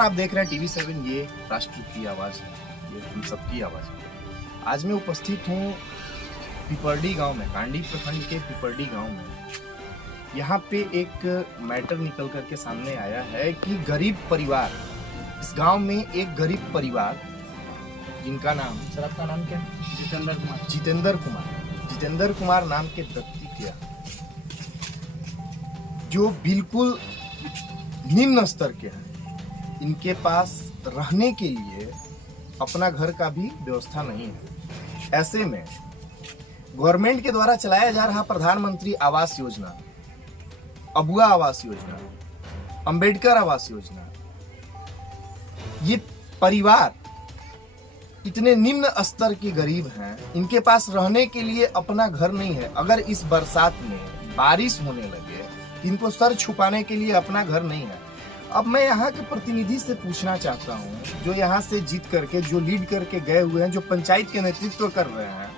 नमस्कार, आप देख रहे हैं TV7। ये राष्ट्र की आवाज है, ये हम सबकी आवाज है। आज मैं उपस्थित हूँ पिपरडी गांव में, कांडी प्रखंड के पिपरडी गांव में। यहाँ पे एक मैटर निकल करके सामने आया है कि गरीब परिवार, इस गांव में एक गरीब परिवार जिनका नाम, सर आपका नाम क्या है? जितेंद्र कुमार नाम के व्यक्ति के जो बिल्कुल निम्न स्तर के हैं, इनके पास रहने के लिए अपना घर का भी व्यवस्था नहीं है। ऐसे में गवर्नमेंट के द्वारा चलाया जा रहा प्रधानमंत्री आवास योजना, अबुआ आवास योजना, अंबेडकर आवास योजना, ये परिवार इतने निम्न स्तर के गरीब हैं, इनके पास रहने के लिए अपना घर नहीं है। अगर इस बरसात में बारिश होने लगे, इनको सर छुपाने के लिए अपना घर नहीं है। अब मैं यहाँ के प्रतिनिधि से पूछना चाहता हूँ, जो यहाँ से जीत करके, जो लीड करके गए हुए हैं, जो पंचायत के नेतृत्व कर रहे हैं,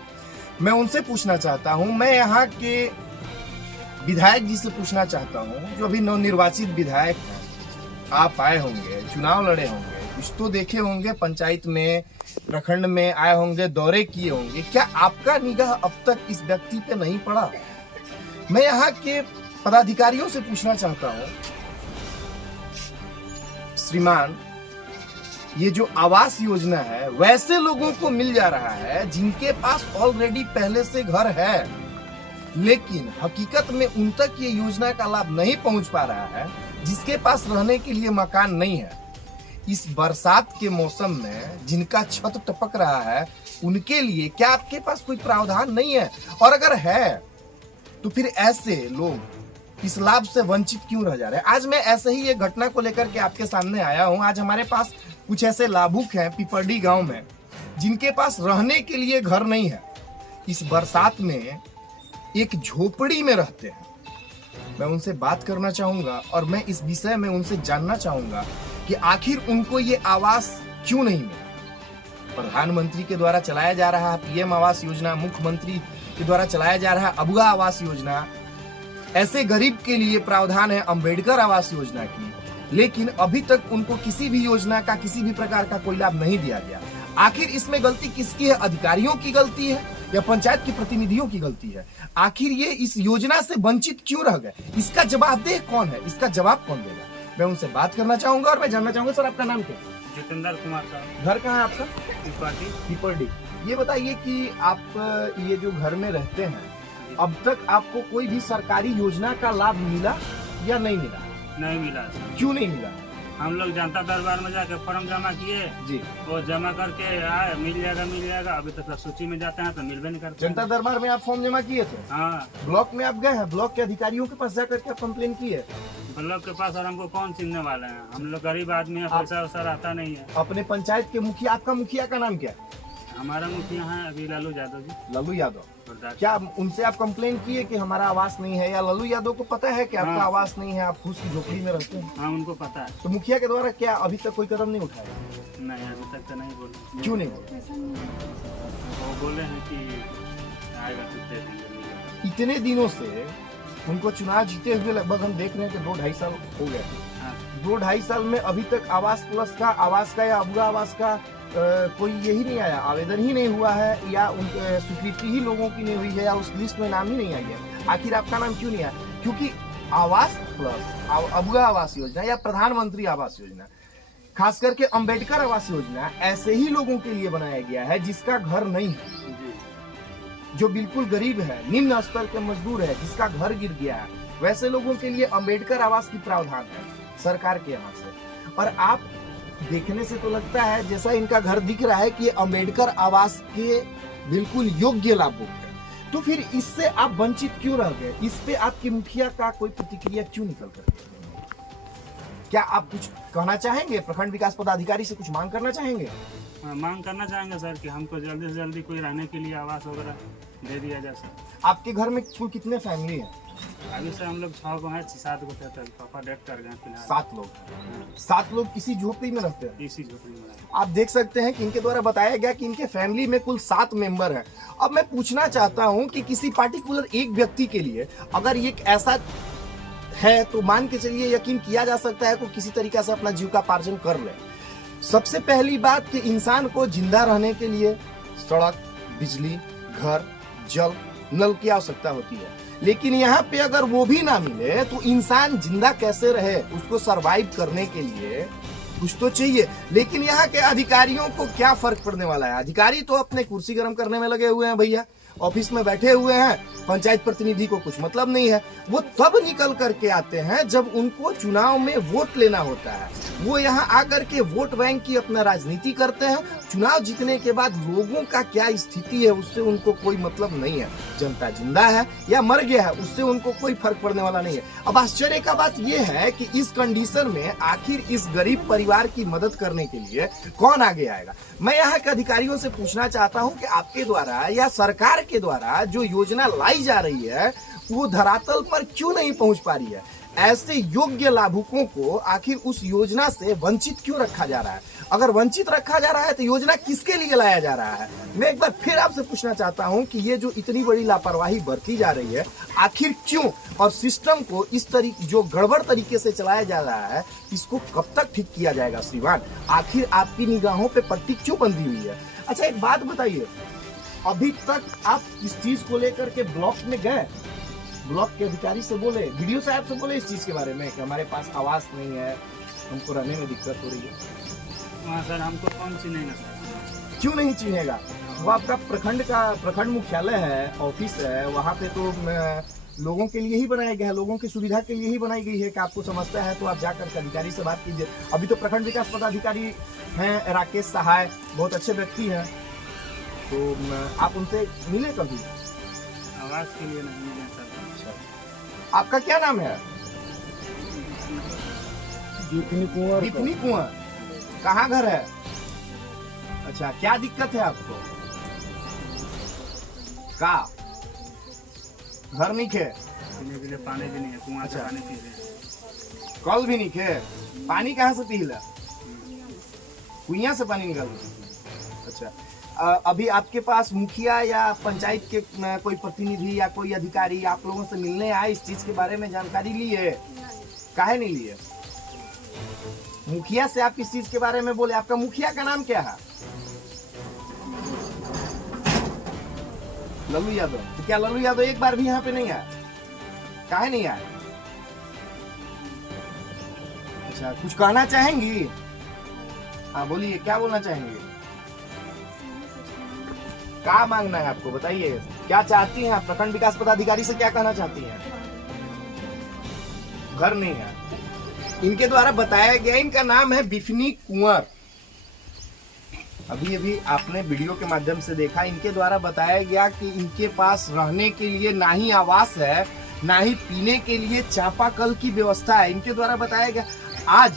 मैं उनसे पूछना चाहता हूँ। मैं यहाँ के विधायक जी से पूछना चाहता हूँ, जो अभी नवनिर्वाचित विधायक हैं, आप आए होंगे, चुनाव लड़े होंगे, कुछ तो देखे होंगे, पंचायत में, प्रखंड में आए होंगे, दौरे किए होंगे, क्या आपका निगाह अब तक इस व्यक्ति पे नहीं पड़ा? मैं यहाँ के पदाधिकारियों से पूछना चाहता हूँ, श्रीमान, ये जो आवास योजना है वैसे लोगों को मिल जा रहा है जिनके पास ऑलरेडी पहले से घर है, लेकिन हकीकत में उन तक ये योजना का लाभ नहीं पहुंच पा रहा है, जिसके पास रहने के लिए मकान नहीं है। इस बरसात के मौसम में जिनका छत टपक रहा है, उनके लिए क्या आपके पास कोई प्रावधान नहीं है? और अगर है तो फिर ऐसे लोग इस लाभ से वंचित क्यों रह जा रहे हैं? आज मैं ऐसे ही एक घटना को लेकर के आपके सामने आया हूं। आज हमारे पास कुछ ऐसे लाभुक हैं पिपरडी गांव में, जिनके पास रहने के लिए घर नहीं है। इस बरसात में एक झोपड़ी में रहते हैं। मैं उनसे बात करना चाहूंगा और मैं इस विषय में उनसे जानना चाहूंगा कि आखिर उनको ये आवास क्यों नहीं मिला। प्रधानमंत्री के द्वारा चलाया जा रहा PM आवास योजना, मुख्यमंत्री के द्वारा चलाया जा रहा अबुआ आवास योजना, ऐसे गरीब के लिए प्रावधान है अंबेडकर आवास योजना की, लेकिन अभी तक उनको किसी भी योजना का, किसी भी प्रकार का कोई लाभ नहीं दिया गया। आखिर इसमें गलती किसकी है? अधिकारियों की गलती है या पंचायत के प्रतिनिधियों की गलती है? आखिर ये इस योजना से वंचित क्यों रह गए? इसका जवाबदेह कौन है? इसका जवाब कौन देगा? मैं उनसे बात करना चाहूंगा और मैं जानना चाहूंगा, सर आपका नाम क्या? जितेंद्र कुमार साहब। घर कहाँ है आपका? पिपरडी। ये बताइए कि आप ये जो घर में रहते हैं, अब तक आपको कोई भी सरकारी योजना का लाभ मिला या नहीं मिला? नहीं मिला। क्यों नहीं मिला? हम लोग जनता दरबार में जाके फॉर्म जमा किए जी, वो जमा करके आए, मिल जाएगा। अभी तक सूची में जाते हैं तो मिलवे नहीं करते। जनता दरबार में आप फॉर्म जमा किए थे? हाँ। ब्लॉक में आप गए हैं? ब्लॉक के अधिकारियों के पास जाकर के आप कंप्लेन की है? ब्लॉक के पास और हमको कौन चिनने वाले हैं? हम लोग गरीब आदमी है, पैसा वैसा रहता नहीं है। अपने पंचायत के मुखिया, आपका मुखिया का नाम क्या है? हमारा मुखिया है अभी लालू यादव जी। लालू यादव। क्या उनसे आप कंप्लेन किए कि हमारा आवास नहीं है, या लालू यादव को पता है कि आपका हाँ। आवास नहीं है, आप खुद की झोपड़ी में रहते हैं? हाँ, उनको पता है। तो मुखिया के द्वारा क्या अभी तक कोई कदम नहीं उठाया? नहीं, अभी तक तो नहीं बोले। क्यों नहीं बोले? वो बोले हैं कि आएगा तो दे देंगे। इतने दिनों से उनको चुनाव जीते हुए लगभग हम देख रहे हैं कि 2-2.5 साल हो गए। 2-2.5 साल में अभी तक आवास प्लस का, आवास का या अबुआ आवास का कोई यही नहीं आया, आवेदन ही नहीं हुआ है, या उनके स्वीकृति ही लोगों की नहीं हुई है, या उस लिस्ट में नाम ही नहीं आई है। आखिर आपका नाम क्यों नहीं आया? क्योंकि आवास प्लस, अबुआ आवास योजना या प्रधानमंत्री आवास योजना, खास करके अंबेडकर आवास योजना, ऐसे ही लोगों के लिए बनाया गया है जिसका घर नहीं है, जो बिल्कुल गरीब है, निम्न स्तर के मजदूर है, जिसका घर गिर गया है, वैसे लोगों के लिए अंबेडकर आवास की प्रावधान है सरकार के यहाँ से। और आप देखने से तो लगता है, जैसा इनका घर दिख रहा है, कि अंबेडकर आवास के बिल्कुल योग्य लाभुक है। तो फिर इससे आप वंचित क्यों रह गए? इस पे आपके मुखिया का कोई प्रतिक्रिया क्यों निकल कर? क्या आप कुछ कहना चाहेंगे? प्रखंड विकास पदाधिकारी से कुछ मांग करना चाहेंगे? मांग करना चाहेंगे सर कि हमको जल्दी से जल्दी कोई रहने के लिए आवास वगैरह दे दिया जाए सर। आपके घर में कुल कितने फैमिली है? अभी से हम लोग 6 गो हैं, 7 गो थे, पापा डेथ कर गए फिलहाल। 7 लोग। 7 लोग किसी झोपड़ी में रहते हैं? इसी झोपड़ी में। आप देख सकते हैं कि इनके द्वारा बताया गया कि इनके फैमिली में कुल 7 मेंबर हैं। अब मैं पूछना चाहता हूं कि किसी पार्टिकुलर एक व्यक्ति के लिए अगर एक ऐसा है तो मान के चलिए यकीन किया जा सकता है कि किसी तरीके से अपना जीविकापार्जन कर ले। सबसे पहली बात कि इंसान को जिंदा रहने के लिए सड़क, बिजली, घर, जल, नल की आवश्यकता होती है। लेकिन यहाँ पे अगर वो भी ना मिले तो इंसान जिंदा कैसे रहे, उसको सरवाइव करने के लिए कुछ तो चाहिए। लेकिन यहाँ के अधिकारियों को क्या फर्क पड़ने वाला है? अधिकारी तो अपने कुर्सी गर्म करने में लगे हुए हैं भैया, ऑफिस में बैठे हुए हैं। पंचायत प्रतिनिधि को कुछ मतलब नहीं है। वो तब निकल करके आते हैं जब उनको चुनाव में वोट लेना होता है। वो यहाँ आकर के वोट बैंक की अपना राजनीति करते हैं। चुनाव जीतने के बाद लोगों का क्या स्थिति है उससे उनको कोई मतलब नहीं है। जनता जिंदा है या मर गया है उससे उनको कोई फर्क पड़ने वाला नहीं है। अब आश्चर्य का बात यह है कि इस कंडीशन में आखिर इस गरीब परिवार की मदद करने के लिए कौन आगे आएगा? मैं यहाँ के अधिकारियों से पूछना चाहता हूँ कि आपके द्वारा या सरकार के द्वारा जो योजना लाई जा रही है वो धरातल पर क्यों नहीं पहुंच पा रही है? ऐसे योग्य लाभुकों को आखिर उस योजना से वंचित क्यों रखा जा रहा है? अगर वंचित रखा जा रहा है तो योजना किसके लिए लाया जा रहा है? मैं एक बार फिर आपसे पूछना चाहता हूं कि ये जो इतनी बड़ी लापरवाही बरती जा रही है आखिर क्यों, और सिस्टम को इस तरीके जो गड़बड़ तरीके से चलाया जा रहा है इसको कब तक ठीक किया जाएगा? श्रीमान, आखिर आपकी निगाहों पे पट्टी क्यों बंधी हुई है? अच्छा एक बात बताइए, अभी तक आप इस चीज को लेकर के ब्लॉक में गए, ब्लॉक के अधिकारी से बोले, वीडियो साहब से बोले इस चीज के बारे में कि हमारे पास आवास नहीं है, हमको रहने में दिक्कत हो रही है? हाँ सर, हमको कौन चिन्हेगा सर? क्यों नहीं चिन्हेगा? वो आपका प्रखंड मुख्यालय है, ऑफिस है, वहाँ पे तो लोगों के लिए ही बनाया गया है, लोगों की सुविधा के लिए ही बनाई गई है कि आपको समस्या है तो आप जाकर के अधिकारी से बात कीजिए। अभी तो प्रखंड विकास पदाधिकारी हैं राकेश सहाय, बहुत अच्छे व्यक्ति हैं, तो आप उनसे मिले कभी? आवास के लिए नहीं मिले सर। आपका क्या नाम है? बिपनी कुंवर। कहाँ घर है? अच्छा, क्या दिक्कत है आपको? का घर नहीं खे? पीने के लिए पानी भी नहीं है, कुआं से पानी पी रहे। कल भी नहीं खे? पानी कहाँ से पी ला? कुइया से पानी निकाल? अच्छा, अभी आपके पास मुखिया या पंचायत के कोई प्रतिनिधि या कोई अधिकारी आप लोगों से मिलने आए, इस चीज के बारे में जानकारी ली है? काहे नहीं लिए? मुखिया से आप इस चीज के बारे में बोले? आपका मुखिया का नाम क्या है? लल्लू यादव। तो क्या लल्लू यादव एक बार भी यहाँ पे नहीं आया? काहे नहीं आया? अच्छा, कुछ कहना चाहेंगी? हाँ बोलिए, क्या बोलना चाहेंगे? क्या मांगना है आपको, बताइए क्या चाहती हैं आप? प्रखंड विकास पदाधिकारी से क्या कहना चाहती हैं? घर नहीं है। इनके द्वारा बताया गया, इनका नाम है बिपनी कुंवर। अभी आपने वीडियो के माध्यम से देखा, इनके द्वारा बताया गया कि इनके पास रहने के लिए ना ही आवास है, ना ही पीने के लिए चापाकल की व्यवस्था है। इनके द्वारा बताया गया आज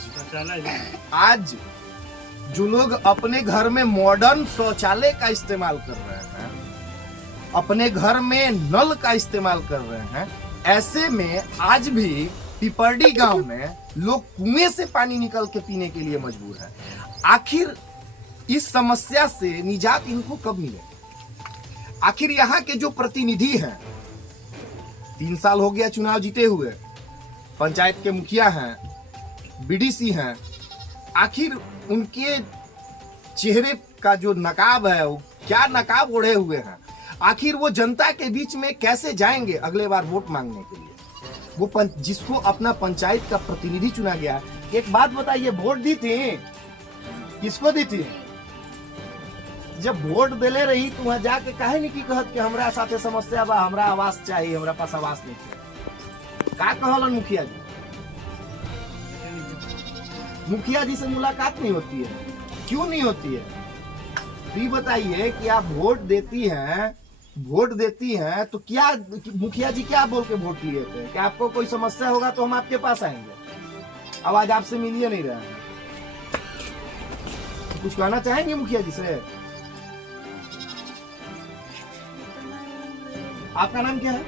जो लोग अपने घर में मॉडर्न शौचालय का इस्तेमाल कर रहे हैं, अपने घर में नल का इस्तेमाल कर रहे हैं, ऐसे में आज भी पिपरडी गांव में लोग कुएं से पानी निकल के पीने के लिए मजबूर हैं। आखिर इस समस्या से निजात इनको कब मिले? आखिर यहाँ के जो प्रतिनिधि हैं, 3 साल हो गया चुनाव जीते हुए, पंचायत के मुखिया हैं, बीडीसी हैं, आखिर उनके चेहरे का जो नकाब है वो क्या नकाब ओढ़े हुए हैं? आखिर वो जनता के बीच में कैसे जाएंगे अगले बार वोट मांगने के लिए? वो जिसको अपना पंचायत का प्रतिनिधि चुना गया। एक बात बताइए, वोट दी थी, किसको दी थी? जब वोट देले रही तो वहां जाके काहे नहीं की कहत कि हमरा साथे समस्या बा, हमरा आवास चाहिए, हमरा पास आवास नहीं है? का कहलन मुखिया जी? मुखिया जी से मुलाकात नहीं होती है, क्यों नहीं होती है? तो ये बताइए कि आप वोट देती हैं तो क्या मुखिया जी क्या बोल के वोट लिए थे कि आपको कोई समस्या होगा तो हम आपके पास आएंगे? आवाज आपसे मिलिए नहीं रहा है। तो कुछ कहना चाहेंगे मुखिया जी से? आपका नाम क्या है?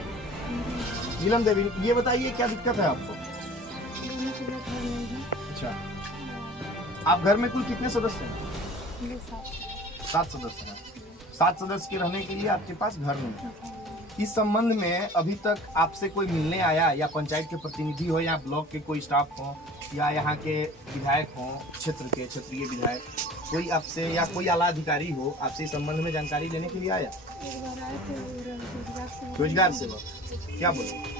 नीलम देवी। ये बताइए क्या दिक्कत है आपको? अच्छा, आप घर में कुल कितने सदस्य हैं? 7 सदस्य हैं। 7 सदस्य के रहने के लिए आपके पास घर नहीं है। इस संबंध में अभी तक आपसे कोई मिलने आया, या पंचायत के प्रतिनिधि हो, या ब्लॉक के कोई स्टाफ हो, या यहाँ के विधायक हो, क्षेत्र के क्षेत्रीय विधायक, कोई आपसे या कोई आला अधिकारी हो आपसे इस संबंध में जानकारी लेने के लिए आया? एक बार आए थे रोजगार सेवक, क्या बोले?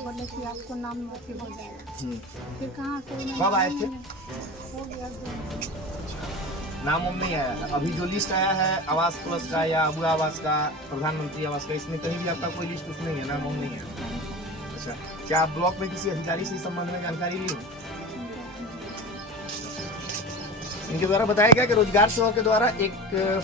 बोले कि आपको नाम नौकरी हो जाएगा। फिर कहाँ कोई कब आए थे? हो गया 2 महीने। नाम वाम नहीं आया है। अभी जो लिस्ट आया है आवास प्लस का या अबू आवास का, प्रधानमंत्री आवास का, इसमें कहीं भी आपका कोई लिस्ट कुछ नहीं है, नाम वाम नहीं है? अच्छा, क्या आप ब्लॉक में किसी अधिकारी से इस संबंध में जानकारी ली? इनके द्वारा बताया गया कि रोजगार सेवा के द्वारा एक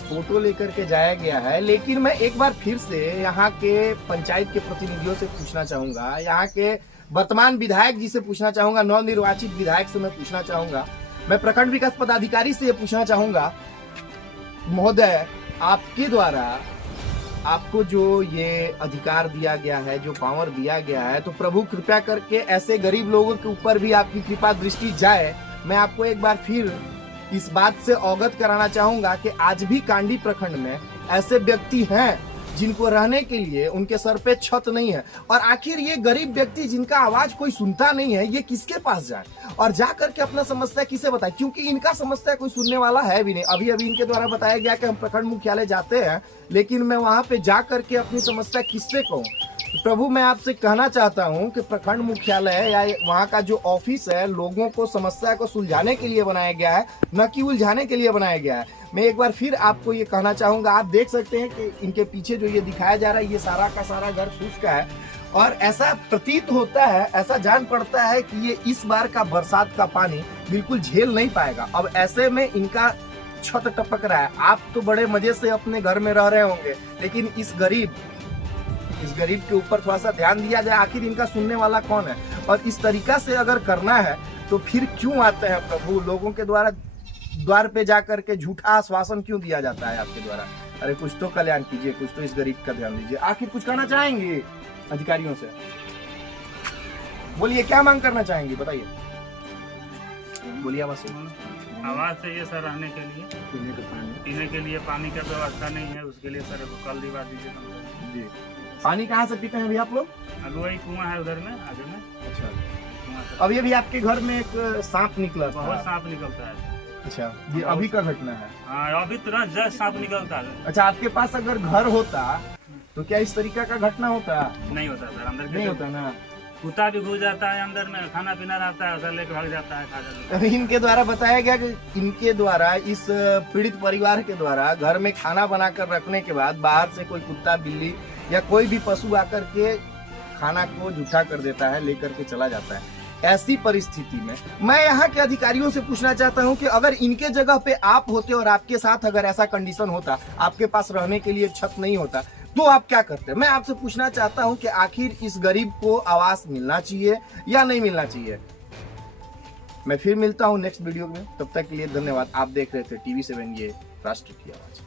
फोटो लेकर के जाया गया है, लेकिन मैं एक बार फिर से यहाँ के पंचायत के प्रतिनिधियों से पूछना चाहूंगा, यहाँ के वर्तमान विधायक जी से पूछना चाहूंगा, नवनिर्वाचित विधायक से मैं पूछना चाहूंगा, मैं प्रखंड विकास पदाधिकारी से ये पूछना चाहूंगा, महोदय आपके द्वारा आपको जो ये अधिकार दिया गया है, जो पावर दिया गया है, तो प्रभु कृपया करके ऐसे गरीब लोगों के ऊपर भी आपकी कृपा दृष्टि जाए। मैं आपको एक बार फिर इस बात से अवगत कराना चाहूंगा कि आज भी कांडी प्रखंड में ऐसे व्यक्ति हैं जिनको रहने के लिए उनके सर पे छत नहीं है, और आखिर ये गरीब व्यक्ति जिनका आवाज कोई सुनता नहीं है, ये किसके पास जाए और जा करके अपना समस्या किसे बताए, क्योंकि इनका समस्या कोई सुनने वाला है भी नहीं। अभी अभी इनके द्वारा बताया गया कि हम प्रखंड मुख्यालय जाते हैं, लेकिन मैं वहां पे जा करके अपनी समस्या किससे कहूँ? तो प्रभु मैं आपसे कहना चाहता हूं कि प्रखंड मुख्यालय या वहां का जो ऑफिस है, लोगों को समस्या को सुलझाने के लिए बनाया गया है, न कि उलझाने के लिए बनाया गया है। मैं एक बार फिर आपको ये कहना चाहूंगा, आप देख सकते हैं कि इनके पीछे जो ये दिखाया जा रहा है, ये सारा का सारा घर फूस का है, और ऐसा प्रतीत होता है, ऐसा जान पड़ता है कि ये इस बार का बरसात का पानी बिल्कुल झेल नहीं पाएगा। अब ऐसे में इनका छत टपक रहा है। आप तो बड़े मजे से अपने घर में रह रहे होंगे, लेकिन इस गरीब के ऊपर थोड़ा सा ध्यान दिया जाए। आखिर इनका सुनने वाला कौन है? और इस तरीका से अगर करना है तो फिर क्यों आते हैं प्रभु? लोगों के द्वारा द्वार पे जाकर के झूठा आश्वासन क्यों दिया जाता है आपके द्वारा? अरे कुछ तो कल्याण कीजिए, कुछ तो इस गरीब का ध्यान दीजिए। आखिर कुछ कहना चाहेंगे अधिकारियों से? बोलिए, क्या मांग करना चाहेंगे, बताइए, बोलिए। आवाज चाहिए सर रहने के लिए, पीने के लिए पानी का व्यवस्था नहीं है, उसके लिए सर कल दिवा दीजिए जी। पानी कहाँ से पीते हैं अभी आप लोग? अगुवाई कुआं है उधर में आगे में। अच्छा, कुआं से अभी अभी आपके घर में एक सांप निकला था। बहुत सांप निकलता है। अच्छा, ये अभी का घटना है? हाँ, अभी तुरंत जस्ट सांप निकलता है। अच्छा, आपके पास अगर घर होता तो क्या इस तरीका का घटना होता? नहीं होता सर, अंदर नहीं होता ना। कुत्ता भी घुस जाता है अंदर में, खाना पीना रहता है, उधर लेके भाग जाता है, खा जाता है। अभी इनके द्वारा बताया गया कि इनके द्वारा, इस पीड़ित परिवार के द्वारा घर में खाना बनाकर रखने के बाद बाहर से कोई कुत्ता, बिल्ली या कोई भी पशु आकर के खाना को जूठा कर देता है, लेकर के चला जाता है। ऐसी परिस्थिति में मैं यहाँ के अधिकारियों से पूछना चाहता हूँ कि अगर इनके जगह पे आप होते और आपके साथ अगर ऐसा कंडीशन होता, आपके पास रहने के लिए छत नहीं होता, तो आप क्या करते? मैं आपसे पूछना चाहता हूँ कि आखिर इस गरीब को आवास मिलना चाहिए या नहीं मिलना चाहिए? मैं फिर मिलता हूँ नेक्स्ट वीडियो में, तब तक के लिए धन्यवाद। आप देख रहे थे TV7, ये राष्ट्र की आवाज।